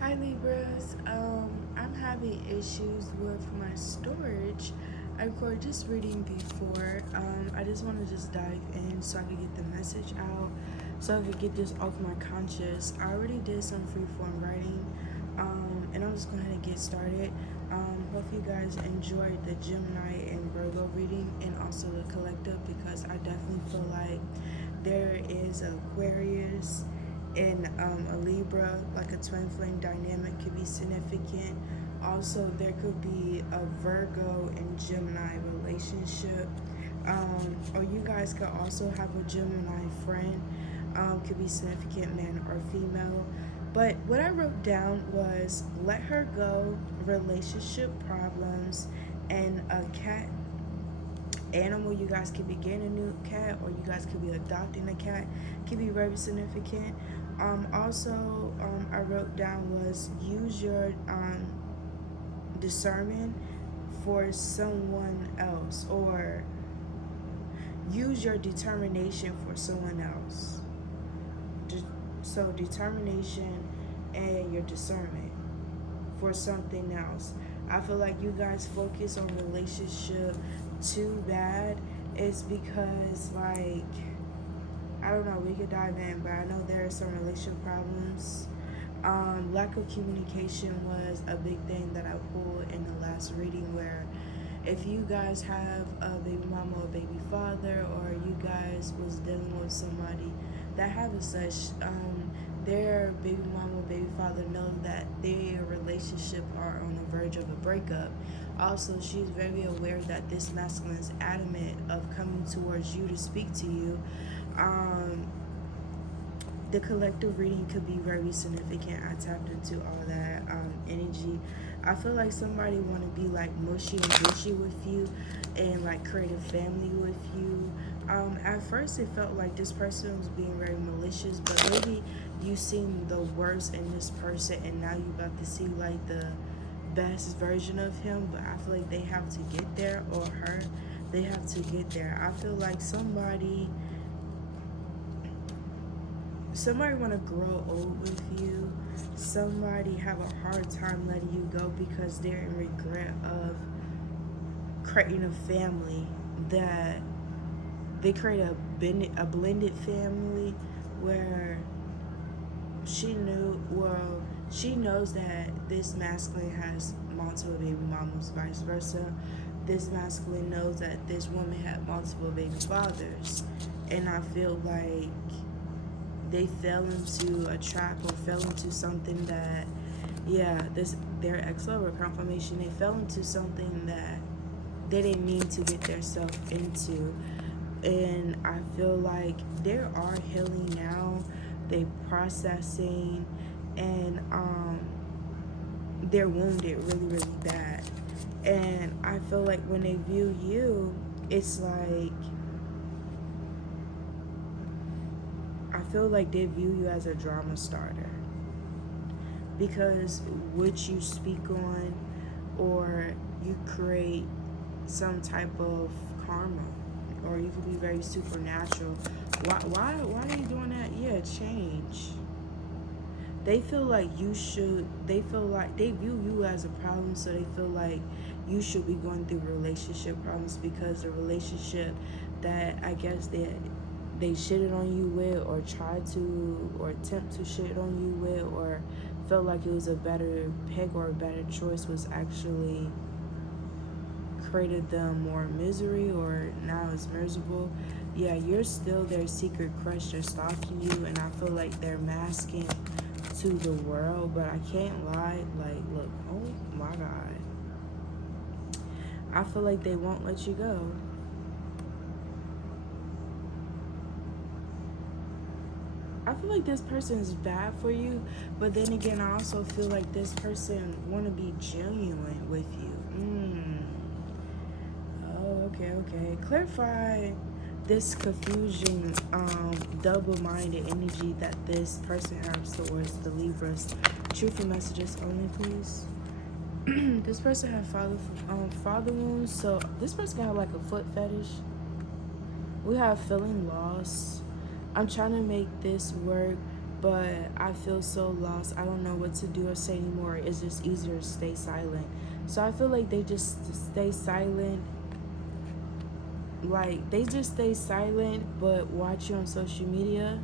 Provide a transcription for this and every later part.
Hi Libras. I'm having issues with my storage. I recorded this reading before. I just want to just dive in so I could get the message out, so I could get this off my conscious. I already did some freeform writing, and I'm just going to get started. Hope you guys enjoyed the Gemini and Virgo reading and also the collective, because I definitely feel like there is Aquarius in a Libra, like a twin flame dynamic could be significant. Also, there could be a Virgo and Gemini relationship. Or you guys could also have a Gemini friend. Could be significant, man or female. But what I wrote down was let her go, relationship problems, and a cat animal. You guys could be getting a new cat, or you guys could be adopting a cat. Could be very significant. Also, I wrote down was use your discernment for someone else, or use your determination for someone else. So determination and your discernment for something else. I feel like you guys focus on relationship too bad. It's because, like, I don't know, we could dive in, but I know there are some relationship problems. Lack of communication was a big thing that I pulled in the last reading, where if you guys have a baby mama or baby father, or you guys was dealing with somebody that have a such, their baby mama or baby father know that their relationship are on the verge of a breakup. Also, she's very aware that this masculine is adamant of coming towards you to speak to you. Um, the collective reading could be very significant. I tapped into all that energy. I feel like somebody want to be like mushy and gushy with you, and like create a family with you. At first it felt like this person was being very malicious, but maybe you seen the worst in this person, and now you about to see like the best version of him. But I feel like they have to get there, or her, they have to get there. I feel like somebody want to grow old with you. Somebody have a hard time letting you go because they're in regret of creating a family, that they create a blended family where she knows that this masculine has multiple baby mamas, vice versa. This masculine knows that this woman had multiple baby fathers, and I feel like they fell into a trap, or fell into something that, their ex-lover confirmation, they fell into something that they didn't mean to get themselves into. And I feel like they are healing now, they processing, and they're wounded really, really bad. And I feel like when they view you, it's like, I feel like they view you as a drama starter, because what you speak on, or you create some type of karma, or you could be very supernatural. Why are you doing that? Yeah, change. They feel like they feel like they view you as a problem, so they feel like you should be going through relationship problems, because the relationship that I guess they shitted on you with, or tried to, or attempt to shit on you with, or felt like it was a better pick or a better choice, was actually created them more misery, or now it's miserable. Yeah, you're still their secret crush. They're stalking you, and I feel like they're masking to the world, but I can't lie. Like, look, oh my God. I feel like they won't let you go. I feel like this person is bad for you, but then again, I also feel like this person want to be genuine with you. Oh, okay. Clarify this confusion, double-minded energy that this person has towards the Libras. Truthful messages only, please. This person had father wounds, so this person got like a foot fetish. We have feeling lost. I'm trying to make this work but I feel so lost. I don't know what to do or say anymore. It's just easier to stay silent. So I feel like they just stay silent. Like, they just stay silent, but watch you on social media.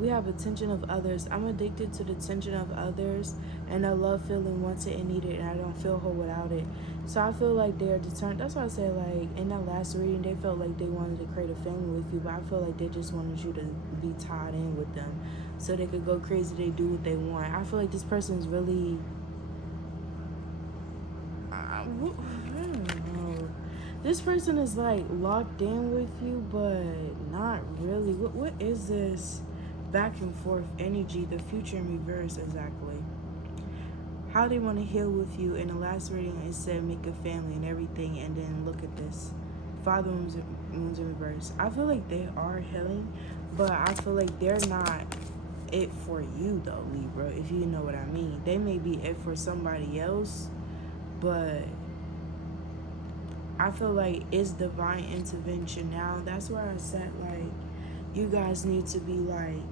We have attention of others. I'm addicted to the attention of others, and I love feeling wanted and needed, and I don't feel whole without it. So I feel like they're determined. That's why I said, like, in that last reading, they felt like they wanted to create a family with you, but I feel like they just wanted you to be tied in with them so they could go crazy. They do what they want. I feel like this person is really... I don't know. This person is, like, locked in with you, but not really. What is this back and forth energy? The future in reverse, exactly. How they want to heal with you. In the last reading, it said make a family and everything, and then look at this. Father moons in reverse. I feel like they are healing, but I feel like they're not it for you, though, Libra, if you know what I mean. They may be it for somebody else, but I feel like it's divine intervention now. That's where I said, like, you guys need to be, like,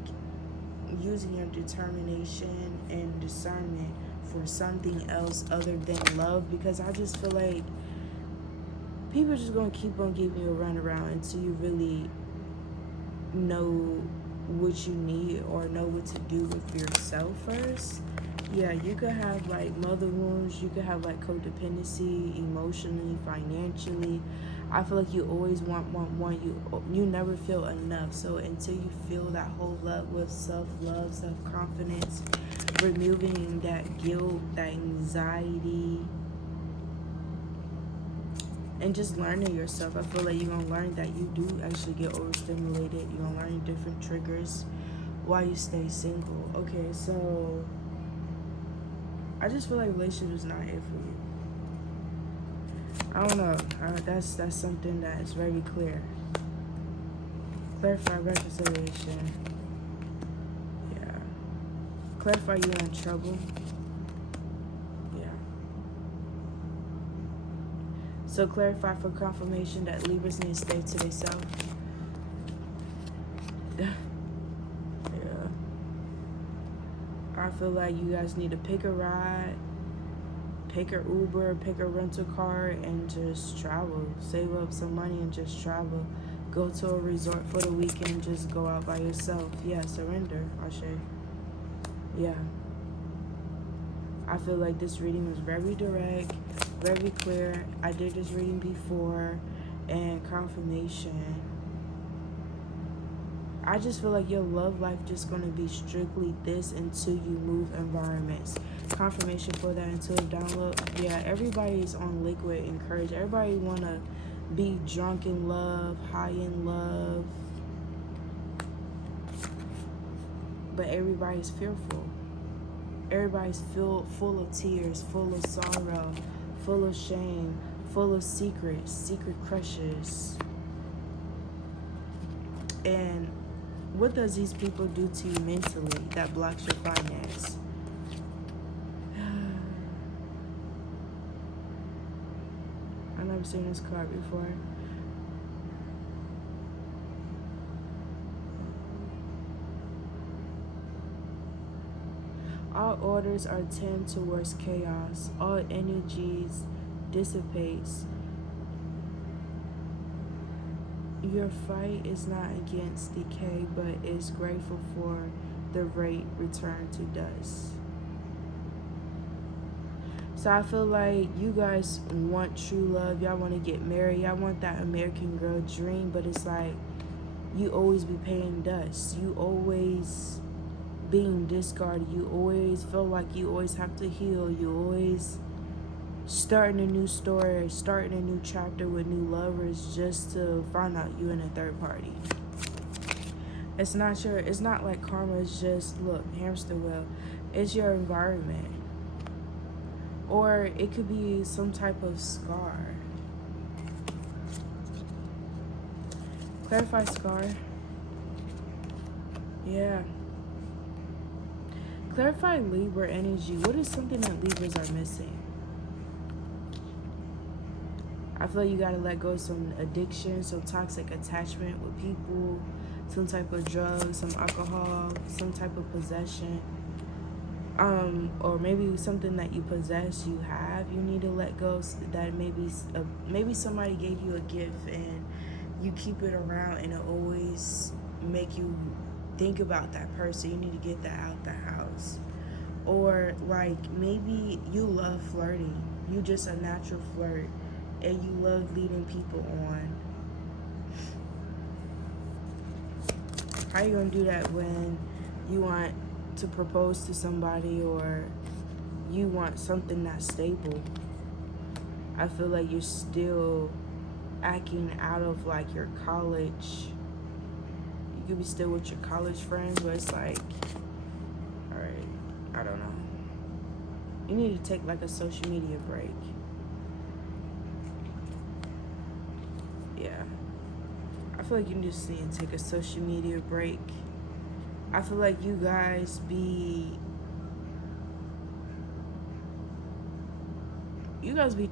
using your determination and discernment for something else other than love, because I just feel like people are just going to keep on giving you a runaround until you really know what you need or know what to do with yourself first. Yeah, you could have, like, mother wounds. You could have, like, codependency, emotionally, financially. I feel like you always want. You never feel enough. So until you feel that whole love with self-love, self-confidence, removing that guilt, that anxiety, and just learning yourself, I feel like you're going to learn that you do actually get overstimulated. You're going to learn different triggers while you stay single. Okay, so... I just feel like relationship is not it for you. I don't know. That's something that is very clear. Clarify reconciliation. Yeah. Clarify you're in trouble. Yeah. So clarify for confirmation that Libras need to stay to themselves. I feel like you guys need to pick a ride, pick a Uber, pick a rental car, and just travel. Save up some money and just travel. Go to a resort for the weekend, just go out by yourself. Yeah, surrender, Ashe. Yeah. I feel like this reading was very direct, very clear. I did this reading before, and confirmation. I just feel like your love life just going to be strictly this until you move environments. Confirmation for that until download. Yeah, everybody's on liquid and courage. Everybody want to be drunk in love, high in love. But everybody's fearful. Everybody's full of tears, full of sorrow, full of shame, full of secret crushes. And what does these people do to you mentally that blocks your finance? I've never seen this card before. All orders are tend towards chaos. All energies dissipates. Your fight is not against decay, but is grateful for the rate return to dust. So I feel like you guys want true love. Y'all want to get married. Y'all want that American girl dream, but it's like you always be paying dust. You always being discarded. You always feel like you always have to heal. You always starting a new story, starting a new chapter with new lovers just to find out you in a third party. It's not like karma. It's just, look, hamster wheel. It's your environment. Or it could be some type of scar. Clarify scar. Yeah. Clarify Libra energy. What is something that Libras are missing? I feel like you gotta let go of some addiction, some toxic attachment with people, some type of drug, some alcohol, some type of possession, or maybe something that you possess, you need to let go. So that maybe somebody gave you a gift and you keep it around, and it always make you think about that person. You need to get that out the house. Or like maybe you love flirting, you just a natural flirt, and you love leading people on. How you gonna do that when you want to propose to somebody, or you want something that's stable? I feel like you're still acting out of like your college. You could be still with your college friends, but it's like, all right, I don't know. You need to take like a social media break. Yeah. I feel like you just need to take a social media break. I feel like you guys be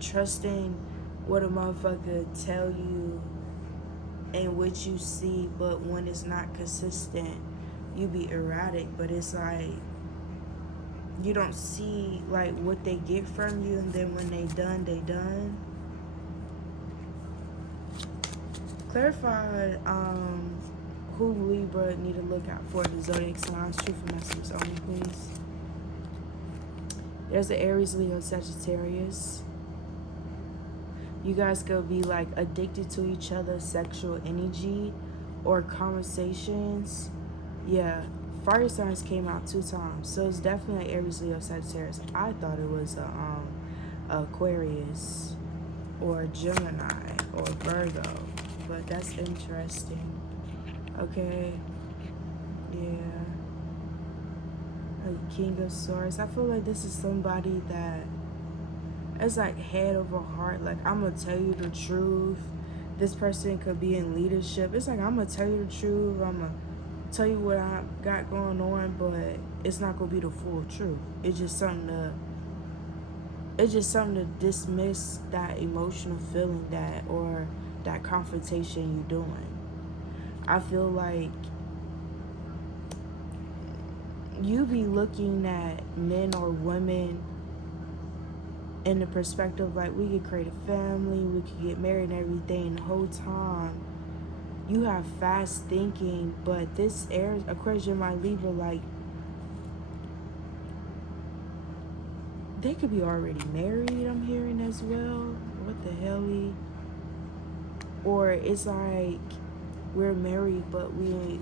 trusting what a motherfucker tell you and what you see, but when it's not consistent, you be erratic. But it's like you don't see like what they get from you, and then when they done. Clarify who Libra need to look out for the zodiac signs. Truth and messages only, please. There's the Aries, Leo, Sagittarius. You guys could be like addicted to each other's sexual energy or conversations. Yeah, fire signs came out 2 times, so it's definitely Aries, Leo, Sagittarius. I thought it was Aquarius or Gemini or Virgo, but that's interesting. Okay, yeah. King of Swords. I feel like this is somebody that it's like head over heart. Like, I'm gonna tell you the truth. This person could be in leadership. It's like, I'm gonna tell you the truth. I'm gonna tell you what I got going on, but it's not gonna be the full truth. It's just something to dismiss that emotional feeling or that confrontation you're doing. I feel like you be looking at men or women in the perspective like, we could create a family, we could get married and everything. The whole time you have fast thinking, but this Aquarius, Gemini, Libra, like, they could be already married, I'm hearing as well. What the hell? Or it's like we're married, but we're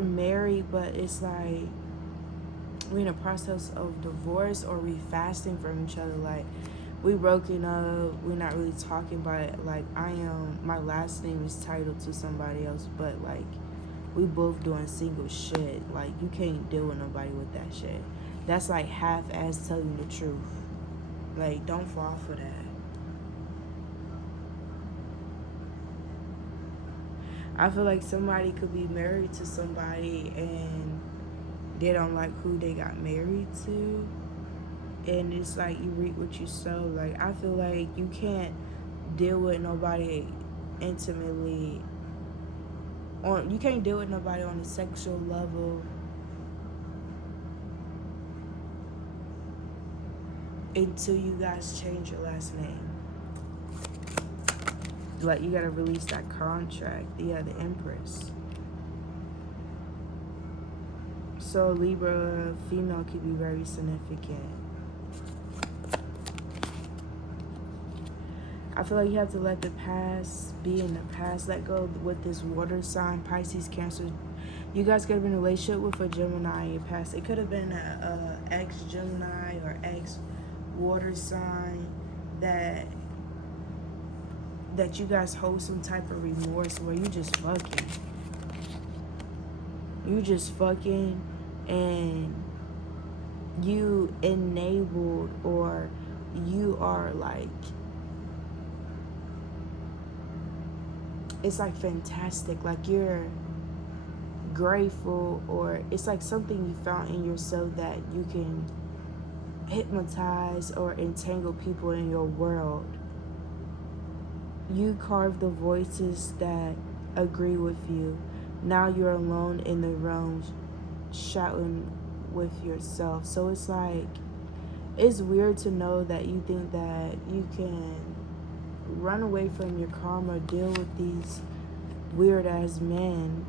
married, but it's like we're in a process of divorce, or we fasting from each other. Like, we broken up, we're not really talking about it. Like, my last name is titled to somebody else, but like, we both doing single shit. Like, you can't deal with nobody with that shit. That's like half-ass telling the truth. Like, don't fall for that. I feel like somebody could be married to somebody and they don't like who they got married to. And it's like you reap what you sow. Like, I feel like you can't deal with nobody intimately. You can't deal with nobody on a sexual level until you guys change your last name. Like, you gotta release that contract. Yeah, the Empress. So Libra female could be very significant. I feel like you have to let the past be in the past. Let go with this water sign, Pisces, Cancer. You guys could have been in a relationship with a Gemini in your past. It could have been a ex-Gemini or ex-water sign that you guys hold some type of remorse, where you just fucking and you enabled, or you are like, it's like fantastic, like you're grateful, or it's like something you found in yourself that you can hypnotize or entangle people in your world. You carve the voices that agree with you. Now you're alone in the realm shouting with yourself. So it's like, it's weird to know that you think that you can run away from your karma, deal with these weird ass men,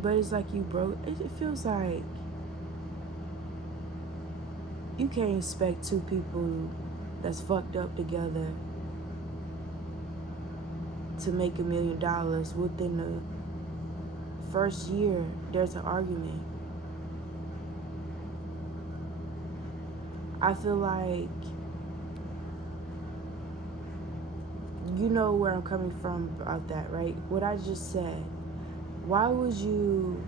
but it's like you broke. It feels like you can't expect two people that's fucked up together to make $1 million within the first year. There's an argument. I feel like, you know where I'm coming from about that, right? What I just said. Why would you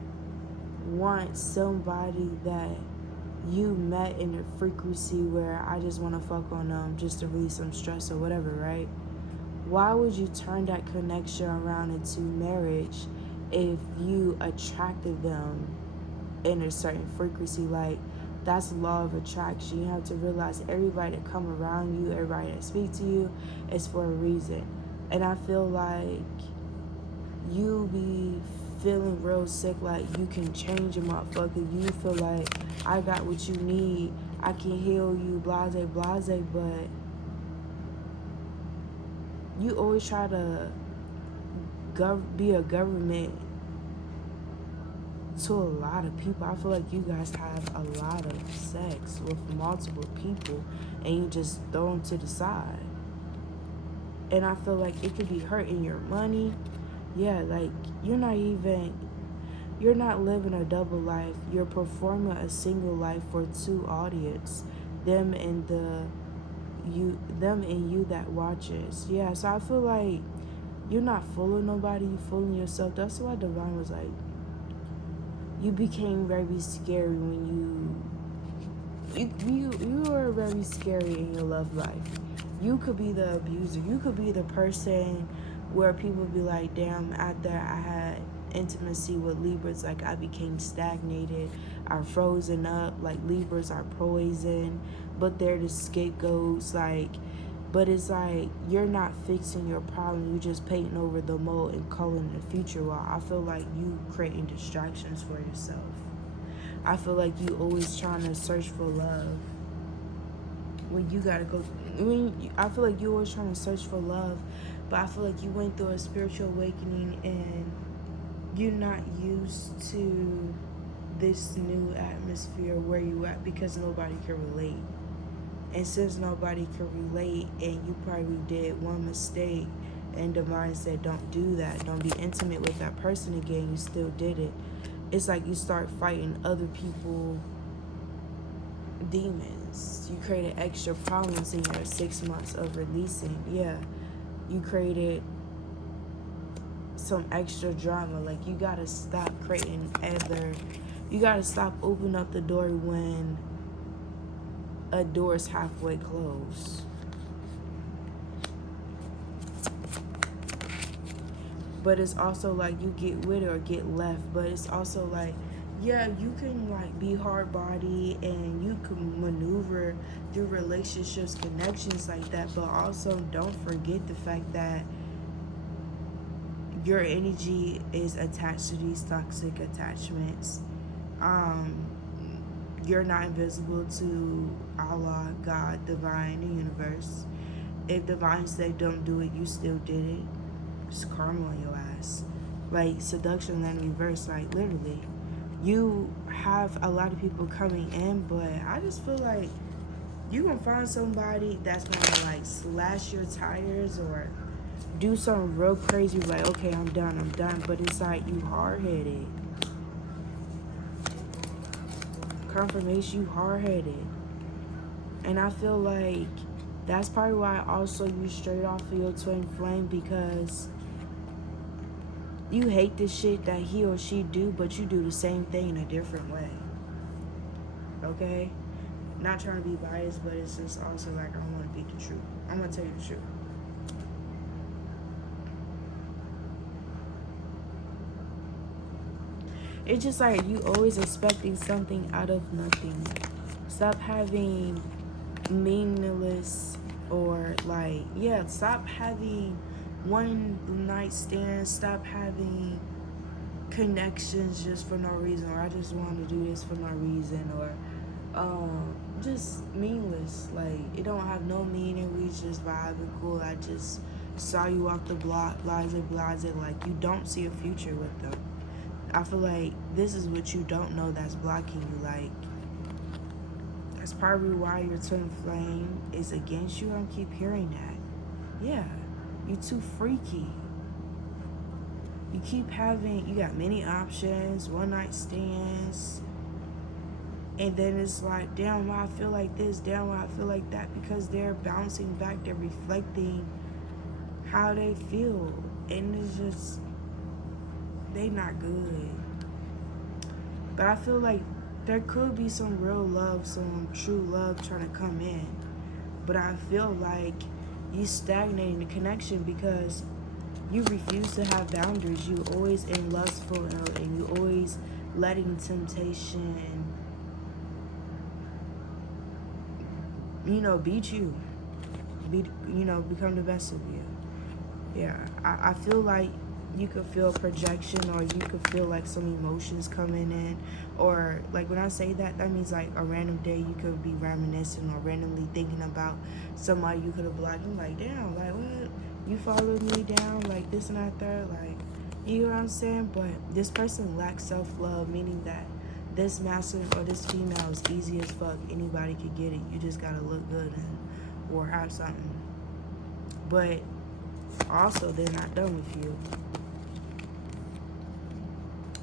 want somebody that you met in a frequency where I just want to fuck on them just to release some stress or whatever, right? Why would you turn that connection around into marriage if you attracted them in a certain frequency? Like, that's law of attraction. You have to realize everybody that come around you, everybody that speak to you, is for a reason. And I feel like you be feeling real sick, like you can change a motherfucker. You feel like I got what you need, I can heal you, blase, blase, but you always try to be a government to a lot of people. I feel like you guys have a lot of sex with multiple people and you just throw them to the side. And I feel like it could be hurting your money. Yeah, like you're not living a double life. You're performing a single life for two audience, them and you that watches. Yeah, so I feel like you're not fooling nobody, you fooling yourself. That's why Divine was like, you became very scary when you are very scary in your love life. You could be the abuser. You could be the person where people be like, damn, after I had intimacy with Libras, like I became stagnated, I frozen up, like Libras are poison, but they're the scapegoats, like, but it's like, you're not fixing your problem, you just painting over the mold and calling the future. While I feel like you creating distractions for yourself. I feel like you always trying to search for love when you gotta go, I feel like you always trying to search for love, but I feel like you went through a spiritual awakening and you're not used to this new atmosphere where you at because nobody can relate. And since nobody can relate and you probably did one mistake and Divine said don't do that, don't be intimate with that person again, you still did it. It's like you start fighting other people demons. You created extra problems in your 6 months of releasing. Yeah, you created some extra drama. Like, you gotta stop creating you gotta stop opening up the door when a door is halfway closed. But it's also like you get with it or get left. But it's also like, yeah, you can like be hard body and you can maneuver through relationships, connections like that, but also don't forget the fact that your energy is attached to these toxic attachments. You're not invisible to Allah, God, Divine, the universe. If Divine said don't do it, you still did it. It's karma on your ass. Like, seduction and reverse, like, literally. You have a lot of people coming in, but I just feel like you gonna find somebody that's gonna, like, slash your tires or do something real crazy, like, okay, I'm done. But it's like, you hard-headed. Confirmation, you hard-headed. And I feel like that's probably why also you straight off of your twin flame, because you hate the shit that he or she do, but you do the same thing in a different way. Okay? Not trying to be biased, but it's just also like, I don't want to beat the truth. I'm going to tell you the truth. It's just like you always expecting something out of nothing. Stop having meaningless Or like, yeah, stop having one night stands, stop having connections just for no reason, or I just want to do this for no reason, or just meaningless. Like, it don't have no meaning. We just vibing cool. I just saw you off the block, blase blase. Like, you don't see a future with them. I feel like this is what you don't know that's blocking you. Like, that's probably why your twin flame is against you. I keep hearing that. Yeah, you too freaky. You keep having, you got many options, one night stands, and then it's like, damn, why I feel like this, damn, why I feel like that, because they're bouncing back, they're reflecting how they feel, and it's just, they not good. But I feel like there could be some real love, some true love trying to come in, but I feel like you stagnating the connection because you refuse to have boundaries. You always in lustful, and you always letting temptation, beat you, become the best of you. Yeah, I feel like you could feel projection, or you could feel like some emotions coming in, or like when I say that, that means like a random day you could be reminiscing or randomly thinking about somebody you could have blocked. I'm like, damn, like what? You followed me down, like this and that, third, like, you know what I'm saying? But this person lacks self-love, meaning that this masculine or this female is easy as fuck. Anybody could get it. You just gotta look good or have something. But also, they're not done with you.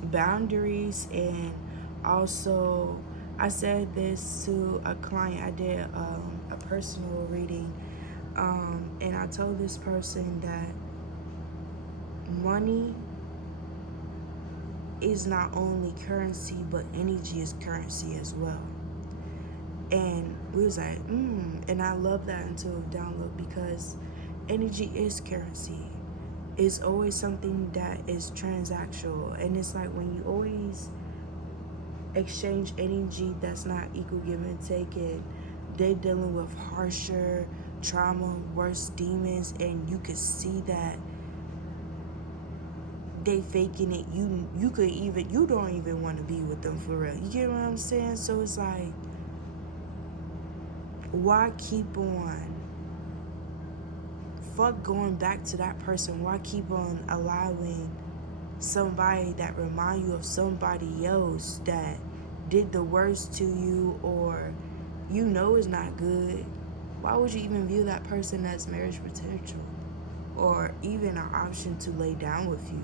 Boundaries, and also, I said this to a client. I did a personal reading, and I told this person that money is not only currency, but energy is currency as well. And we was like, and I love that until download, because energy is currency. It's always something that is transactional, and it's like when you always exchange energy that's not equal give and take, and they're dealing with harsher trauma, worse demons, and you could see that they faking it. You don't even want to be with them for real. You get what I'm saying? So it's like, why keep on going back to that person? Why keep on allowing somebody that remind you of somebody else that did the worst to you, or is not good? Why would you even view that person as marriage potential, or even an option to lay down with you,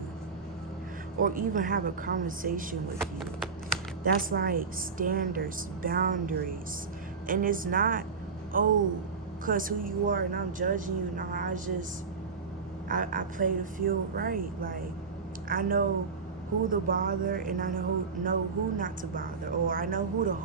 or even have a conversation with you? That's like standards, boundaries. And it's not, because who you are and I'm judging you. No, I play the field right. Like, I know who to bother, and I know who not to bother, or I know who to hold